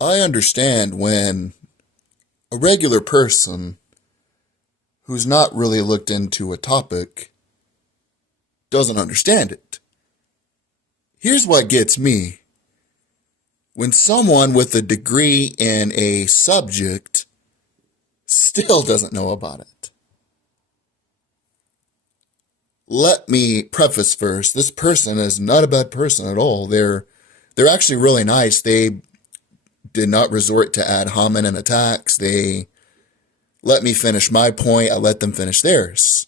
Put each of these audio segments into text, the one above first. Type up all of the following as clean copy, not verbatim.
I understand when a regular person who's not really looked into a topic doesn't understand it. Here's what gets me. When someone with a degree in a subject still doesn't know about it. Let me preface first, this person is not a bad person at all. They're actually really nice. They did not resort to ad hominem attacks. They let me finish my point. I let them finish theirs.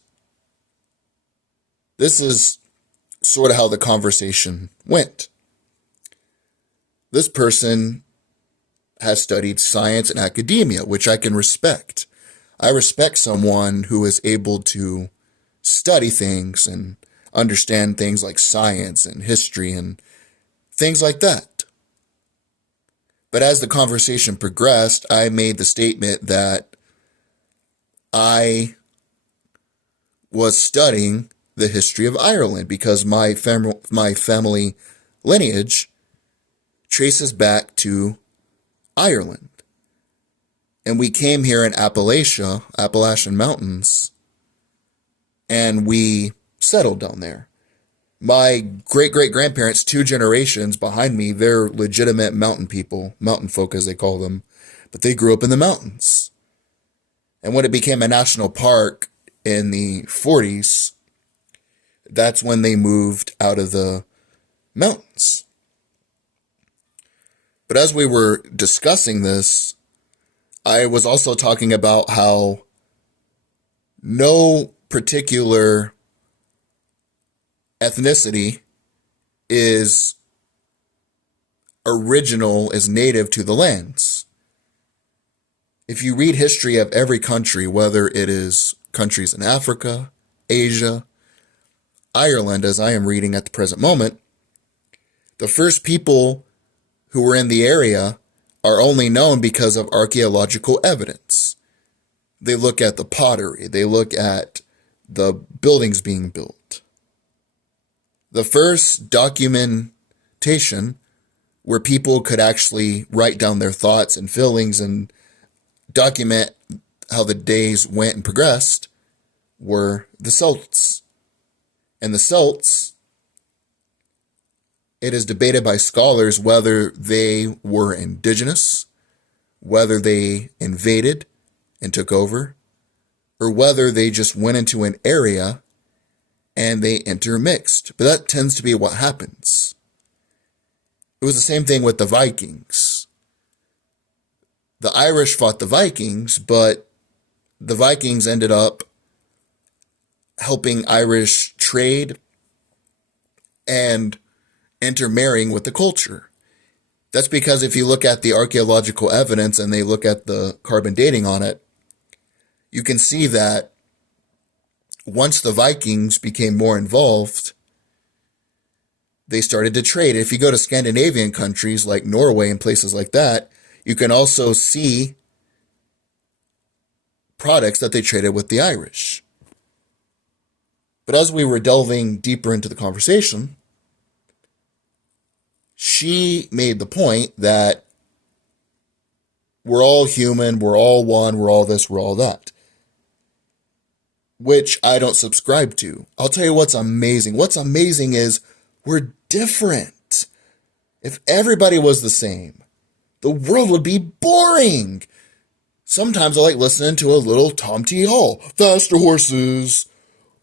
This is sort of how the conversation went. This person has studied science and academia, which I can respect. I respect someone who is able to study things and understand things like science and history and things like that. But as the conversation progressed, I made the statement that I was studying the history of Ireland because my family lineage traces back to Ireland. And we came here in Appalachian Mountains, and we settled down there. My great-great-grandparents, 2 generations behind me, they're legitimate mountain people, mountain folk as they call them, but they grew up in the mountains. And when it became a national park in the 40s, that's when they moved out of the mountains. But as we were discussing this, I was also talking about how no particular ethnicity is native to the lands. If you read history of every country, whether it is countries in Africa, Asia, Ireland, as I am reading at the present moment, the first people who were in the area are only known because of archaeological evidence. They look at the pottery, they look at the buildings being built. The first documentation where people could actually write down their thoughts and feelings and document how the days went and progressed were the Celts. And the Celts, it is debated by scholars whether they were indigenous, whether they invaded and took over, or whether they just went into an area and they intermixed. But that tends to be what happens. It was the same thing with the Vikings. The Irish fought the Vikings, but the Vikings ended up helping Irish trade and intermarrying with the culture. That's because if you look at the archaeological evidence and they look at the carbon dating on it, you can see that once the Vikings became more involved, they started to trade. If you go to Scandinavian countries like Norway and places like that, you can also see products that they traded with the Irish. But as we were delving deeper into the conversation, she made the point that we're all human, we're all one, we're all this, we're all that, which I don't subscribe to. I'll tell you what's amazing. What's amazing is we're different. If everybody was the same, the world would be boring. Sometimes I like listening to a little Tom T. Hall. Faster horses,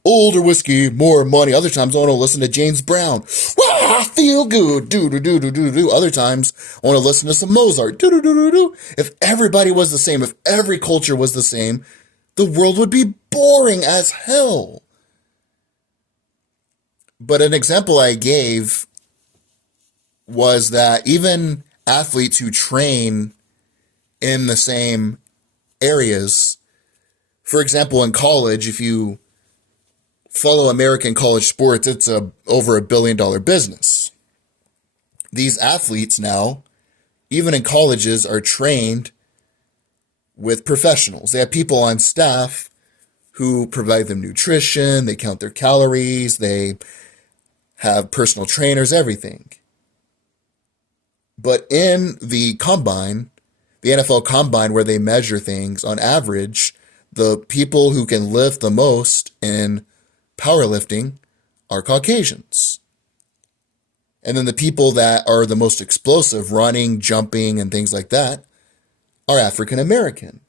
older whiskey, more money. Other times I want to listen to James Brown. Wah, feel good. Do do do do do do. Other times I want to listen to some Mozart. Do do do do do. If everybody was the same, if every culture was the same, the world would be boring as hell. But an example I gave was that even athletes who train in the same areas, for example, in college, if you follow American college sports, it's over $1 billion business. These athletes now, even in colleges, are trained with professionals. They have people on staff who provide them nutrition, they count their calories, they have personal trainers, everything. But in the combine, the NFL combine, where they measure things on average, the people who can lift the most in powerlifting are Caucasians. And then the people that are the most explosive, running, jumping, and things like that, are African American.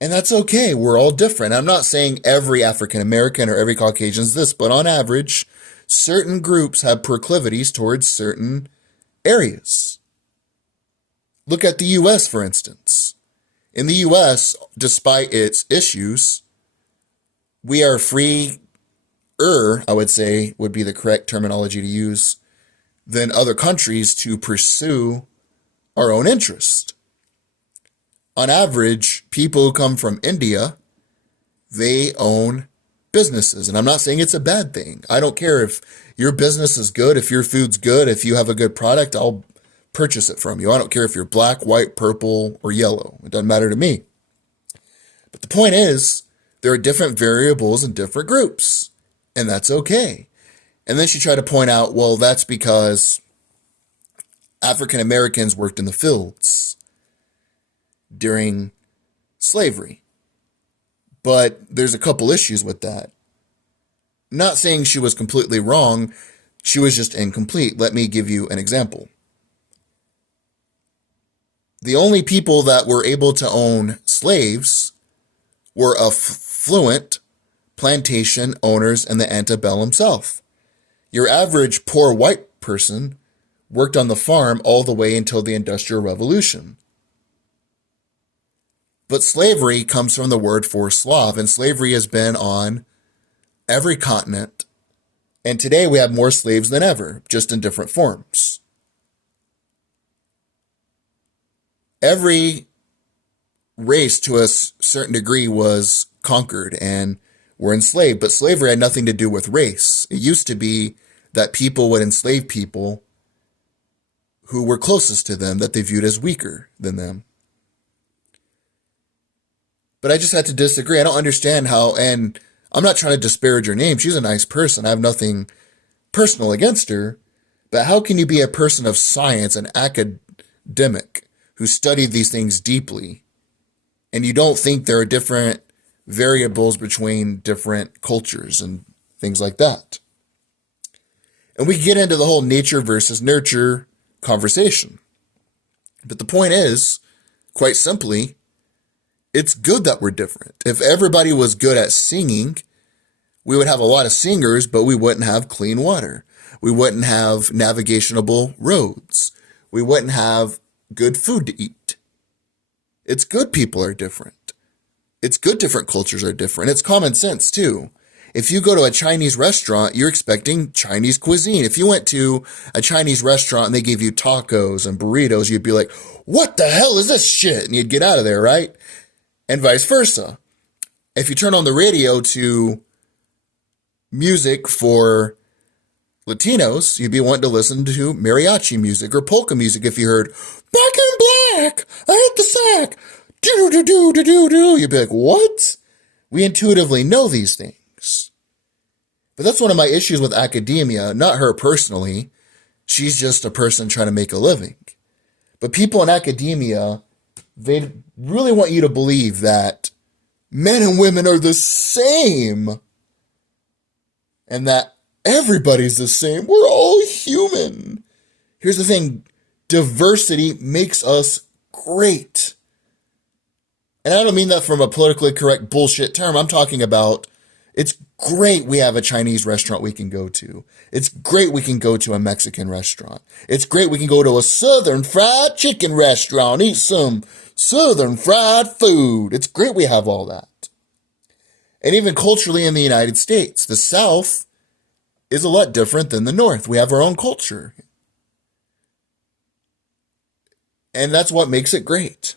And that's okay. We're all different. I'm not saying every African American or every Caucasian is this, but on average, certain groups have proclivities towards certain areas. Look at the US, for instance. In the US, despite its issues, we are freer, I would say, would be the correct terminology to use, than other countries to pursue our own interest. On average, people who come from India, they own businesses. And I'm not saying it's a bad thing. I don't care if your business is good, if your food's good, if you have a good product, I'll purchase it from you. I don't care if you're black, white, purple, or yellow. It doesn't matter to me. But the point is, there are different variables in different groups, and that's okay. And then she tried to point out, well, that's because African Americans worked in the fields during slavery. But there's a couple issues with that. Not saying she was completely wrong, she was just incomplete. Let me give you an example. The only people that were able to own slaves were affluent plantation owners in the antebellum South. Your average poor white person worked on the farm all the way until the Industrial Revolution. But slavery comes from the word for Slav, and slavery has been on every continent. And today we have more slaves than ever, just in different forms. Every race to a certain degree was conquered and were enslaved, but slavery had nothing to do with race. It used to be that people would enslave people who were closest to them, that they viewed as weaker than them. But I just had to disagree. I don't understand how, and I'm not trying to disparage her name. She's a nice person. I have nothing personal against her. But how can you be a person of science, an academic, who studied these things deeply, and you don't think there are different variables between different cultures and things like that? And we get into the whole nature versus nurture conversation. But the point is, quite simply, it's good that we're different. If everybody was good at singing, we would have a lot of singers, but we wouldn't have clean water. We wouldn't have navigationable roads. We wouldn't have good food to eat. It's good people are different. It's good different cultures are different. It's common sense too. If you go to a Chinese restaurant, you're expecting Chinese cuisine. If you went to a Chinese restaurant and they gave you tacos and burritos, you'd be like, what the hell is this shit? And you'd get out of there, right? And vice versa. If you turn on the radio to music for Latinos, you'd be wanting to listen to mariachi music or polka music. If you heard Black and Black, I hit the sack, do do do do do do, you'd be like, what? We intuitively know these things. But that's one of my issues with academia, not her personally. She's just a person trying to make a living. But people in academia, they really want you to believe that men and women are the same and that everybody's the same. We're all human. Here's the thing. Diversity makes us great. And I don't mean that from a politically correct bullshit term. I'm talking about it's great we have a Chinese restaurant we can go to. It's great we can go to a Mexican restaurant. It's great we can go to a Southern fried chicken restaurant, eat some Southern fried food. It's great we have all that. And even culturally in the United States, the South is a lot different than the North. We have our own culture. And that's what makes it great.